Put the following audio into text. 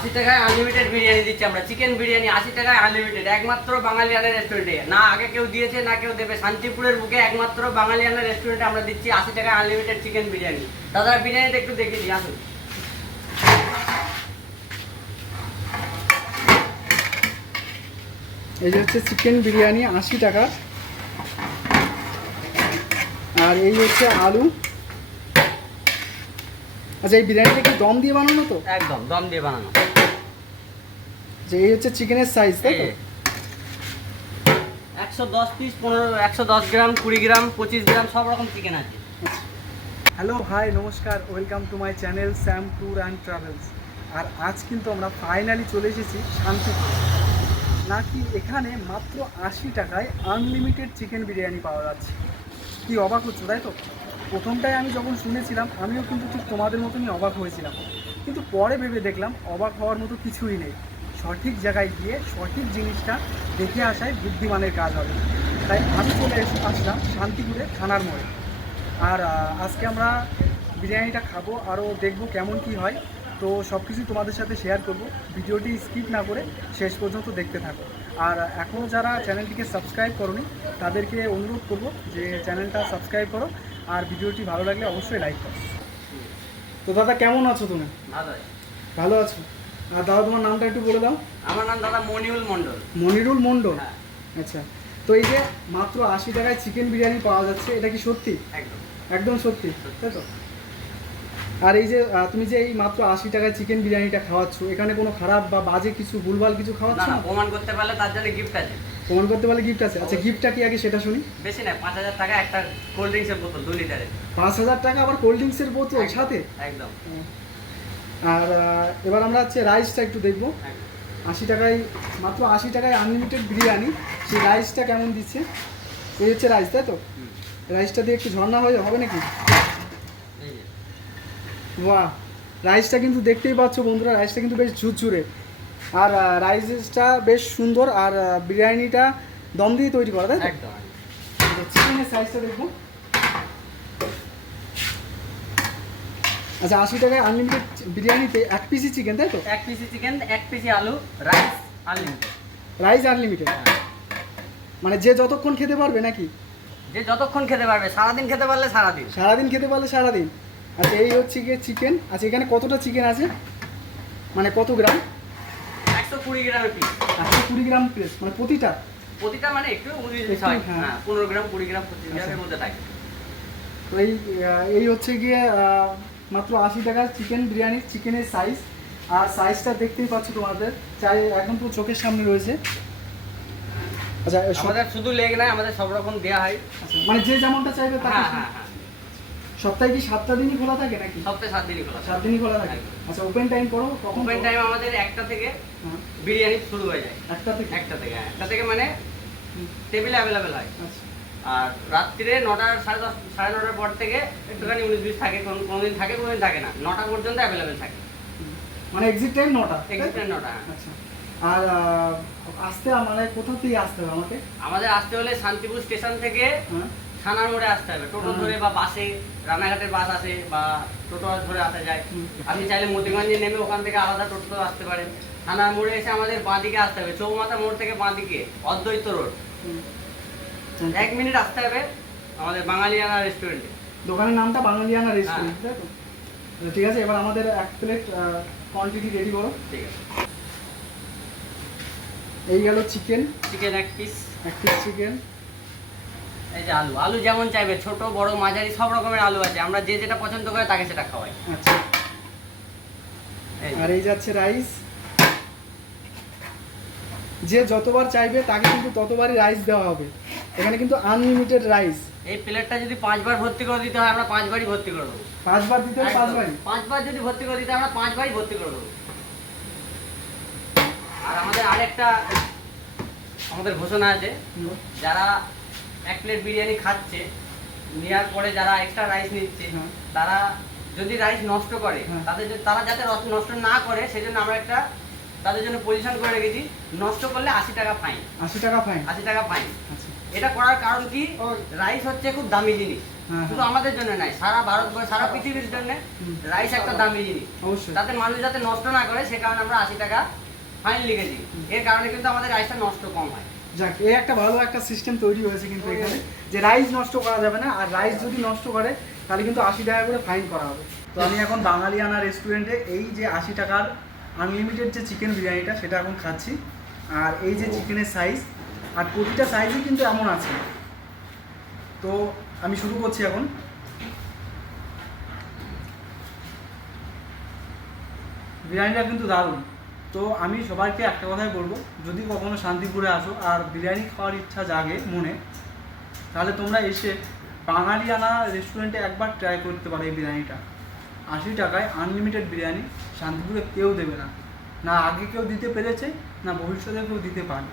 আশি টাকায় আনলিমিটেড বিরিয়ানি দিচ্ছি আমরা। চিকেন বিরিয়ানি আশি টাকায় আনলিমিটেড একমাত্র বাঙালিয়ানের রেস্টুরেন্টে না আগে কেউ দিয়েছে না কেউ দেবে। শান্তিপুরের বুকে একমাত্র বাঙালিয়ানের রেস্টুরেন্টে আমরা দিচ্ছি আশি টাকায় আনলিমিটেড চিকেন বিরিয়ানি। দাদা বিরিয়ানিটা একটু দেখিয়ে দিই আসুন। এই যে হচ্ছে চিকেন বিরিয়ানি আশি টাকা। আর এই হচ্ছে আলু। আচ্ছা এই বিরিয়ানিটা কি দম দিয়ে বানানো তো? একদম দম দিয়ে বানানো। যে এই হচ্ছে চিকেনের সাইজ তাই তো? একশো দশ পিস পনেরো একশো দশ গ্রাম কুড়ি গ্রাম পঁচিশ গ্রাম সব রকম চিকেন আছে। হ্যালো হাই নমস্কার welcome to my channel Sam tour and travels আর আজ কিন্তু আমরা ফাইনালি চলে এসেছি শান্তিপুর। নাকি এখানে মাত্র আশি টাকায় আনলিমিটেড চিকেন বিরিয়ানি পাওয়া যাচ্ছে। কি অবাক হচ্ছে তাই তো? প্রথমটাই আমি যখন শুনেছিলাম আমিও কিন্তু ঠিক তোমাদের মতনই অবাক হয়েছিলাম। কিন্তু পরে ভেবে দেখলাম অবাক হওয়ার মতো কিছুই নেই। সঠিক জায়গায় গিয়ে সঠিক জিনিসটা দেখে আসায় বুদ্ধিমানের কাজ হবে। তাই আমি চলে এসে আসলাম শান্তিপুরে থানার মোড়ে। আর আজকে আমরা বিরিয়ানিটা খাব আরও দেখব কেমন কি হয়। তো সব কিছু তোমাদের সাথে শেয়ার করব। ভিডিওটি স্কিপ না করে শেষ পর্যন্ত দেখতে থাকো। আর এখনও যারা চ্যানেলটিকে সাবস্ক্রাইব করনি তাদেরকে অনুরোধ করব যে চ্যানেলটা সাবস্ক্রাইব করো। আর ভিডিওটি ভালো লাগলে অবশ্যই লাইক করো। তো দাদা কেমন আছো তুমি? ভালো আছে। আর দাদা তোমার নামটা একটু বলে দাও। আমার নাম দাদা মনিরুল মণ্ডল। মনিরুল মণ্ডল? হ্যাঁ। আচ্ছা। তো এই যে মাত্র আশি টাকায় চিকেন বিরিয়ানি পাওয়া যাচ্ছে এটা কি সত্যি? একদম। একদম সত্যি তাই তো? আর এই যে তুমি যে এই মাত্র আশি টাকায় চিকেন বিরিয়ানিটা খাওয়াচ্ছ এখানে কোনো খারাপ বা বাজে কিছু ভুলভাল কিছু খাওয়াচ্ছ? না না প্রমাণ করতে পারলে তার জন্য গিফট আছে। প্রমাণ করতে পারলে গিফট আছে? আচ্ছা গিফটটা কি আগে সেটা শুনি। বেশি না পাঁচ হাজার টাকা একটা কোল্ড ড্রিঙ্কসের বোতল দু লিটারের পাঁচ হাজার টাকা আবার কোল্ড ড্রিঙ্কসের বোতল সাথে? একদম। আর এবার আমরা হচ্ছে রাইসটা একটু দেখব। আশি টাকায় মাত্র আশি টাকায় আনলিমিটেড বিরিয়ানি। সেই রাইসটা কেমন দিচ্ছে? এই হচ্ছে রাইস তাই তো? রাইসটা দিয়ে একটু ঝর্ণা হয়ে হবে নাকি? বাহ! রাইসটা কিন্তু দেখতেই পাচ্ছ বন্ধুরা রাইসটা কিন্তু বেশ ঝুরঝুরে। আর রাইসটা বেশ সুন্দর আর বিরিয়ানিটা দম দিয়ে তৈরি করা তাই একদম। চিকেনের সাইজটা দেখব। আচ্ছা আশি টাকায় আনলিমিটেড বিরিয়ানিতে এক পিসি চিকেন তাই তো? এক পিসি চিকেন এক পিসি আলু রাইস আনলিমিটেড রাইস আনলিমিটেড মানে যে যতক্ষণ খেতে পারবে নাকি? যে যতক্ষণ খেতে পারবে সারাদিন খেতে পারলে সারাদিন। সারাদিন খেতে পারলে সারাদিন। আচ্ছা এই হচ্ছে গিয়ে চিকেন আচ্ছা এখানে কতটা চিকেন আছে? মানে কত গ্রাম? একশো কুড়ি গ্রামের পিস একশো কুড়ি গ্রাম পিস মানে প্রতিটা? প্রতিটা মানে একটু উনিশ হয় হ্যাঁ। হ্যাঁ পনেরো গ্রাম কুড়ি গ্রাম পঁচিশ গ্রামের আচ্ছা। মধ্যে থাকে। তো এই এই হচ্ছে গিয়ে মাত্র আশি টাকার চিকেন বিরিয়ানির চিকেনের সাইজ আর সাইজটা দেখতেই পাচ্ছ তোমাদের। চাই এখন তো চোখের সামনে রয়েছে। আচ্ছা আমাদের শুধু লেগ নাই আমাদের সব রকম দেওয়া হয়। আচ্ছা, মানে যে যেমনটা চাইবে হ্যাঁ হ্যাঁ হ্যাঁ। সপ্তাহে কি সাতটা দিনই খোলা থাকে নাকি? সপ্তাহে সাত দিনই খোলা সাত দিনই খোলা থাকে। আচ্ছা ওপেন টাইম করো কখন ওপেন টাইম আমাদের একটা থেকে বিরিয়ানি শুরু হয়ে যায়। একটা থেকে? একটা থেকে একটা থেকে মানে টেবিলে অ্যাভেলেবেল হয়। আচ্ছা। আর রাত্রিরে নটা সাড়ে দশ সাড়ে নটার পর থেকে একটুখানি উনিশ বিশ থাকে কোনো কোনোদিন থাকে কোনোদিন থাকে না। নটা পর্যন্ত অ্যাভেলেবেল থাকে। মানে এক্সিট টাইম নটা তো? এক্সিস্টেন্ট নটা হ্যাঁ। আচ্ছা। আর আসতে মানে কোথা থেকে আসতে হবে আমাকে? আমাদের আসতে হলে শান্তিপুর স্টেশন থেকে হ্যাঁ। থানার মোড়ে আসতে হবে। টোটো ধরে বা বাসে রানাঘাটের বাস আসে বা টোটো ধরে আসা যায়। আপনি চাইলে মতিগঞ্জে নেমে ওখান থেকে আলাদা টোটো আসতে পারেন। থানার মোড়ে এসে আমাদের বাঁদিকে আসতে হবে। চৌমাথা মোড় থেকে বাঁদিকে অদ্বৈত রোড। এক মিনিট আসতে হবে আমাদের বাঙালিয়ানা রেস্টুরেন্টে দোকানের নামটা বাঙালিয়ানা রেস্টুরেন্ট হ্যাঁ। তাই তো? ঠিক আছে এবার আমাদের এক প্লেট কোয়ান্টিটি রেডি করো। ঠিক আছে। এই গেল চিকেন চিকেন এক পিস এক পিস চিকেন এই যে আলু। আলু যেমন চাইবে ছোট বড় মাঝারি সব রকমের আলু আছে। আমরা যে যেটা পছন্দ করে তাকে সেটা খাওয়াই। আচ্ছা। আর এই যাচ্ছে রাইস যে যতবার চাইবে তাকে কিন্তু ততবারই রাইস দেওয়া হবে। এখানে কিন্তু আনলিমিটেড রাইস এই প্লেটটা যদি পাঁচবার ভর্তি করে দিতে হয় আমরা পাঁচবারই ভর্তি করে দেবো। পাঁচবার দিতে হবে পাঁচবারই? পাঁচবার যদি ভর্তি করে দিতে আমরা পাঁচবারই ভর্তি করে দেবো। আর আমাদের আরেকটা আমাদের ঘোষণা আছে যারা এক প্লেট বিরিয়ানি খাচ্ছে নেওয়ার পরে যারা এক্সট্রা রাইস নিচ্ছে হ্যাঁ। তারা যদি রাইস নষ্ট করে হ্যাঁ। তাদের তারা যাতে রস- নষ্ট না করে সেজন্য আমরা একটা তাদের জন্য পজিশন করে রেখেছি নষ্ট করলে আশি টাকা ফাইন আশি টাকা ফাইন আশি টাকা ফাইন আচ্ছা। এটা করার কারণ কি? রাইস হচ্ছে খুব দামি জিনিস। হ্যাঁ, শুধু হ্যাঁ। আমাদের জন্য নাই সারা ভারত সারা পৃথিবীর জন্য রাইস একটা দামি জিনিস। অবশ্যই। যাতে মানুষ যাতে নষ্ট না করে সে কারণে আমরা আশি টাকা ফাইন লিখেছি এর কারণে কিন্তু আমাদের রাইসটা নষ্ট কম হয়। যাক এই একটা ভালো একটা সিস্টেম তৈরি হয়েছে কিন্তু এখানে যে রাইস নষ্ট করা যাবে না আর রাইস যদি নষ্ট করে তাহলে কিন্তু আশি টাকা করে ফাইন করা হবে। তো আমি এখন বাঙালিয়ানা রেস্টুরেন্টে এই যে আশি টাকার আনলিমিটেড যে চিকেন বিরিয়ানিটা সেটা এখন খাচ্ছি। আর এই যে চিকেনের সাইজ আর প্রতিটা সাইজই কিন্তু এমন আছে। তো আমি শুরু করছি এখন। বিরিয়ানিটা কিন্তু দারুণ। তো আমি সবাইকে একটা কথাই বলব, যদি কখনো শান্তিপুরে আসো আর বিরিয়ানি খাওয়ার ইচ্ছা জাগে মনে, তাহলে তোমরা এসে বাঙালিয়ানা রেস্টুরেন্টে একবার ট্রাই করতে পারো এই বিরিয়ানিটা। আশি টাকায় আনলিমিটেড বিরিয়ানি শান্তিপুরে কেউ দেবে না। না আগে কেউ দিতে পেরেছে, না ভবিষ্যতে কেউ দিতে পারবে।